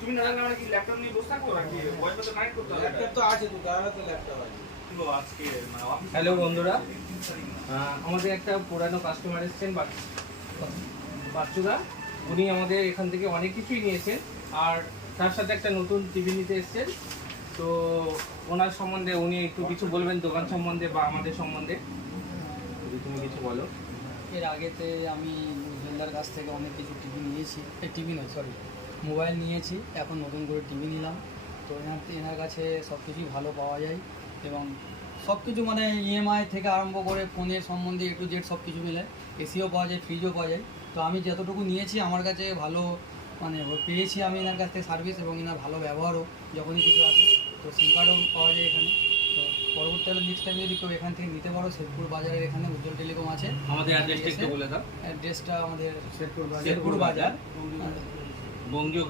তুমি না জানলে আমরা কি ল্যাপটপ নিয়ে বসে থাকবো নাকি ভয়েস তো কানেক্ট করতে হবে ল্যাপটপ তো আছে তো তাহলে তো ল্যাপটপ আছে আজকে হ্যালো বন্ধুরা, আমাদের একটা পুরানো কাস্টমার এসেছেন বাচ্চুদা। উনি আমাদের এখান থেকে অনেক কিছুই নিয়েছেন আর তার সাথে একটা নতুন টিভি নিতে এসেছেন। তো ওনার সম্বন্ধে উনি একটু কিছু বলবেন দোকান সম্বন্ধে বা আমাদের সম্বন্ধে। যদি তুমি কিছু বলো। এর আগেতে আমি জেলদার কাছ থেকে অনেক কিছু টিভি নিয়েছি, মোবাইল নিয়েছি। এখন নতুন করে টিভি নিলাম। তো এনার কাছে সব কিছুই ভালো পাওয়া যায় এবং সব কিছু মানে ইএমআই থেকে আরম্ভ করে ফোনের সম্বন্ধে একটু জেড সব কিছু মিলে এসিও পাওয়া যায়, ফ্রিজও পাওয়া যায়। তো আমি যতটুকু নিয়েছি আমার কাছে ভালো মানে পেয়েছি আমি এনার কাছ থেকে সার্ভিস এবং এনার ভালো ব্যবহারও যখনই কিছু আসে। তো সিম কার্ডও পাওয়া যায় এখানে। তো পরবর্তীকালে নেক্সট টাইম যদি কেউ এখান থেকে নিতে পারো, শেরপুর বাজারের এখানে উজ্জ্বল টেলিকম আছে। আমাদের অ্যাড্রেসটা একটু বলে দাও। অ্যাড্রেসটা আমাদের শেরপুর বাজার, বঙ্গীয়